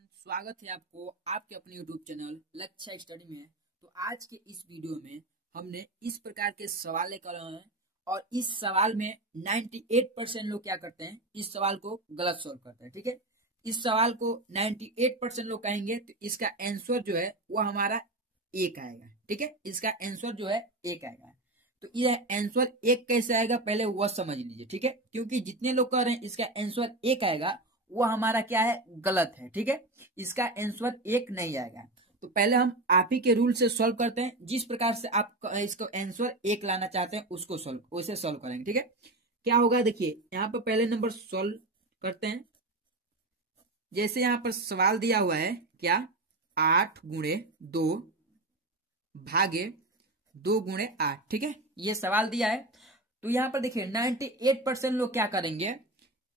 Everyone, स्वागत है आपको आपके अपने यूट्यूब चैनल लक्ष्य स्टडी में। तो आज के इस वीडियो में हमने इस प्रकार के सवाल लेकर आए हैं और इस सवाल में 98% लोग क्या करते हैं, इस सवाल को गलत सॉल्व करते हैं। ठीक है, इस सवाल को 98% लोग कहेंगे तो इसका आंसर जो है वो हमारा एक आएगा। ठीक है, इसका आंसर जो है एक आएगा। तो यह आंसर एक कैसे आएगा पहले वह समझ लीजिए। ठीक है, क्योंकि जितने लोग कह रहे हैं इसका आंसर एक आएगा वो हमारा क्या है, गलत है। ठीक है, इसका आंसर एक नहीं आएगा। तो पहले हम आप ही के रूल से सॉल्व करते हैं। जिस प्रकार से आप इसको आंसर एक लाना चाहते हैं उसको सॉल्व वैसे सॉल्व करेंगे। ठीक है, क्या होगा देखिए, यहाँ पर पहले नंबर सॉल्व करते हैं। जैसे यहाँ पर सवाल दिया हुआ है क्या, 8×2 भागे 2×8। ठीक है, ये सवाल दिया है। तो यहाँ पर देखिए 98% लोग क्या करेंगे,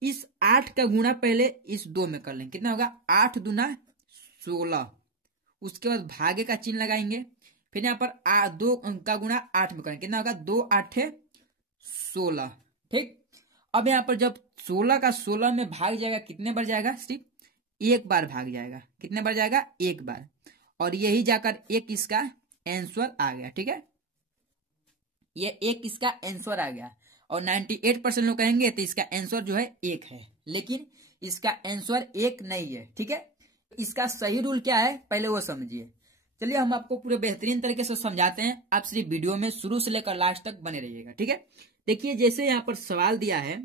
इस 8 का गुणा पहले इस 2 में कर लेंगे। कितना होगा, 8 दूना 16। उसके बाद भागे का चिन्ह लगाएंगे। फिर यहाँ पर 2 का गुणा 8 में करेंगे। कितना होगा, 2 8 16। ठीक, अब यहाँ पर जब 16 का 16 में भाग जाएगा कितने बार जाएगा, सिर्फ एक बार भाग जाएगा। कितने बार जाएगा, एक बार। और यही जाकर एक इसका आंसर आ गया। ठीक है, ये एक इसका आंसर आ गया। और 98% लोग कहेंगे तो इसका आंसर जो है एक है, लेकिन इसका आंसर एक नहीं है। ठीक है, इसका सही रूल क्या है पहले वो समझिए। चलिए हम आपको पूरे बेहतरीन तरीके से समझाते हैं। आप सिर्फ वीडियो में शुरू से लेकर लास्ट तक बने रहिएगा। ठीक है, देखिए जैसे यहाँ पर सवाल दिया है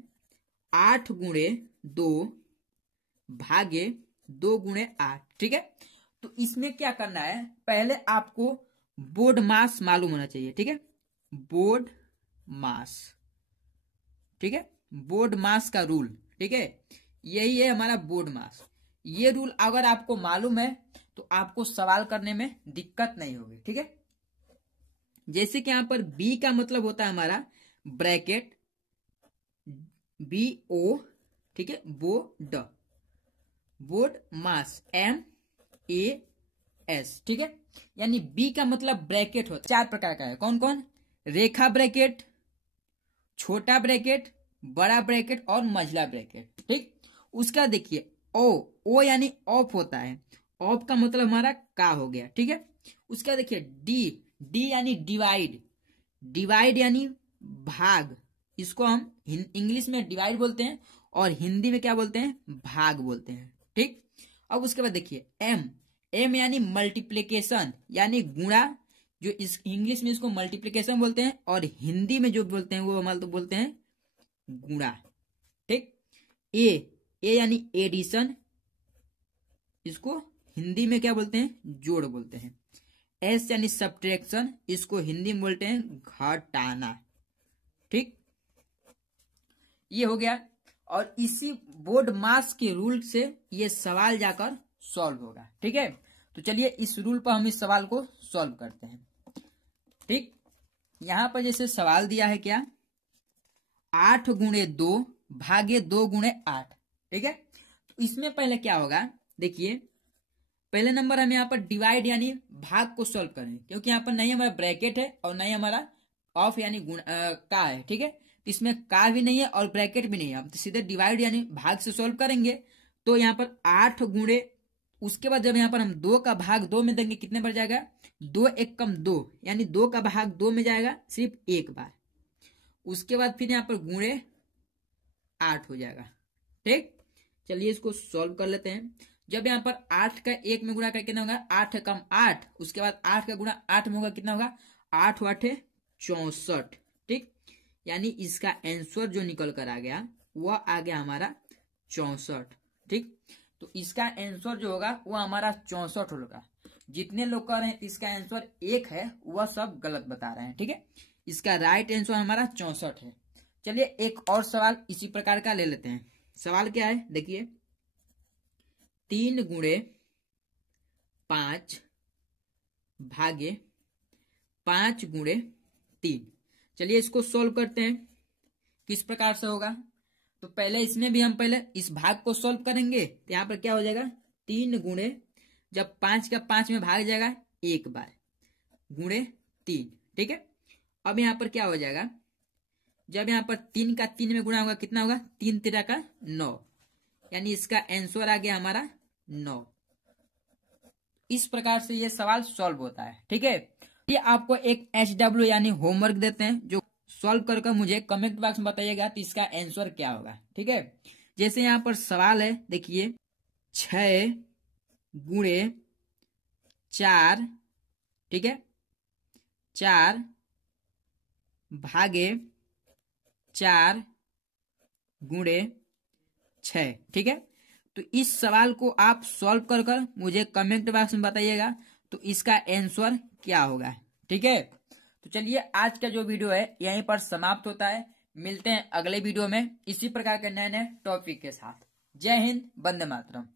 8×2 भागे 2×8। ठीक है, तो इसमें क्या करना है, पहले आपको बोर्ड मास मालूम होना चाहिए। ठीक है, बोर्ड मास। ठीक है, बोर्ड मास का रूल। ठीक है, यही है हमारा बोर्ड मास। ये रूल अगर आपको मालूम है तो आपको सवाल करने में दिक्कत नहीं होगी। ठीक है, जैसे कि यहां पर बी का मतलब होता है हमारा ब्रैकेट BO। ठीक है, बोर्ड, बोर्ड मास MAS। ठीक है, यानी बी का मतलब ब्रैकेट होता है। 4 प्रकार का है। कौन कौन, रेखा ब्रैकेट, छोटा ब्रैकेट, बड़ा ब्रैकेट और मंझला ब्रैकेट। ठीक, उसका देखिए ओ यानी ऑफ होता है। ऑफ का मतलब हमारा का हो गया। ठीक है, उसका देखिए डी यानी डिवाइड, डिवाइड यानी भाग। इसको हम इंग्लिश में डिवाइड बोलते हैं और हिंदी में क्या बोलते हैं, भाग बोलते हैं। ठीक, अब उसके बाद देखिए एम यानी मल्टीप्लीकेशन यानी गुणा। जो इस इंग्लिश में इसको मल्टीप्लीकेशन बोलते हैं और हिंदी में जो बोलते हैं वो हमारे तो बोलते हैं गुणा। ठीक, ए यानी एडिशन, इसको हिंदी में क्या बोलते हैं, जोड़ बोलते हैं। एस यानी सब्ट्रैक्शन, इसको हिंदी में बोलते हैं घटाना। ठीक, ये हो गया। और इसी बोर्ड मास के रूल से ये सवाल जाकर सॉल्व होगा। ठीक है, तो चलिए इस रूल पर हम इस सवाल को सॉल्व करते हैं। ठीक, यहां पर जैसे सवाल दिया है क्या, 8×2 भागे 2×8। ठीक है, तो इसमें पहले क्या होगा, देखिए पहले नंबर हम यहाँ पर डिवाइड यानी भाग को सॉल्व करें, क्योंकि यहाँ पर नहीं हमारा ब्रैकेट है और नहीं हमारा ऑफ यानी का है। ठीक है, तो इसमें का भी नहीं है और ब्रैकेट भी नहीं है। हम तो सीधे डिवाइड यानी भाग से सॉल्व करेंगे। तो यहाँ पर 8 गुणे, उसके बाद जब यहाँ पर हम 2 का भाग 2 में देंगे कितने बार जाएगा, 2 1 कम 2 यानी 2 का भाग 2 में जाएगा सिर्फ एक बार। उसके बाद फिर यहाँ पर गुणे 8 हो जाएगा। ठीक, चलिए इसको सॉल्व कर लेते हैं। जब यहाँ पर 8 का 1 में गुणा करके कितना होगा, 8 कम 8। उसके बाद 8 का गुणा 8 में होगा कितना होगा, 8 8 64। ठीक, यानी इसका आंसर जो निकल कर आ गया वह आ गया हमारा 64। ठीक, तो इसका आंसर जो होगा वो हमारा 64 होगा। जितने लोग कह रहे हैं इसका आंसर एक है वह सब गलत बता रहे हैं। ठीक है, इसका राइट आंसर हमारा 64 है। चलिए एक और सवाल इसी प्रकार का ले लेते हैं। सवाल क्या है देखिए, 3×5 भागे 5×3। चलिए इसको सॉल्व करते हैं, किस प्रकार से होगा। तो पहले इसमें भी हम पहले इस भाग को सॉल्व करेंगे। तो यहाँ पर क्या हो जाएगा, 3 जब 5 का 5 में भाग जाएगा एक बार, ×3। ठीक है, अब यहाँ पर क्या हो जाएगा, जब यहाँ पर 3 का 3 में गुणा होगा कितना होगा, 3 3 का 9, यानी इसका आंसर आ गया हमारा 9। इस प्रकार से ये सवाल सॉल्व होता है। ठीक है, ये आपको एक HW यानी होमवर्क देते हैं, जो सॉल्व कर मुझे कमेंट बॉक्स में बताइएगा तो इसका आंसर क्या होगा। ठीक है, जैसे यहाँ पर सवाल है, देखिए 6 गुणे 4, ठीक है, 4 भागे 4 गुणे 6। ठीक है, तो इस सवाल को आप सॉल्व कर मुझे कमेंट बॉक्स में बताइएगा तो इसका आंसर क्या होगा। ठीक है, तो चलिए आज का जो वीडियो है यहीं पर समाप्त होता है। मिलते हैं अगले वीडियो में इसी प्रकार के नए नए टॉपिक के साथ। जय हिंद, वंदे मातरम।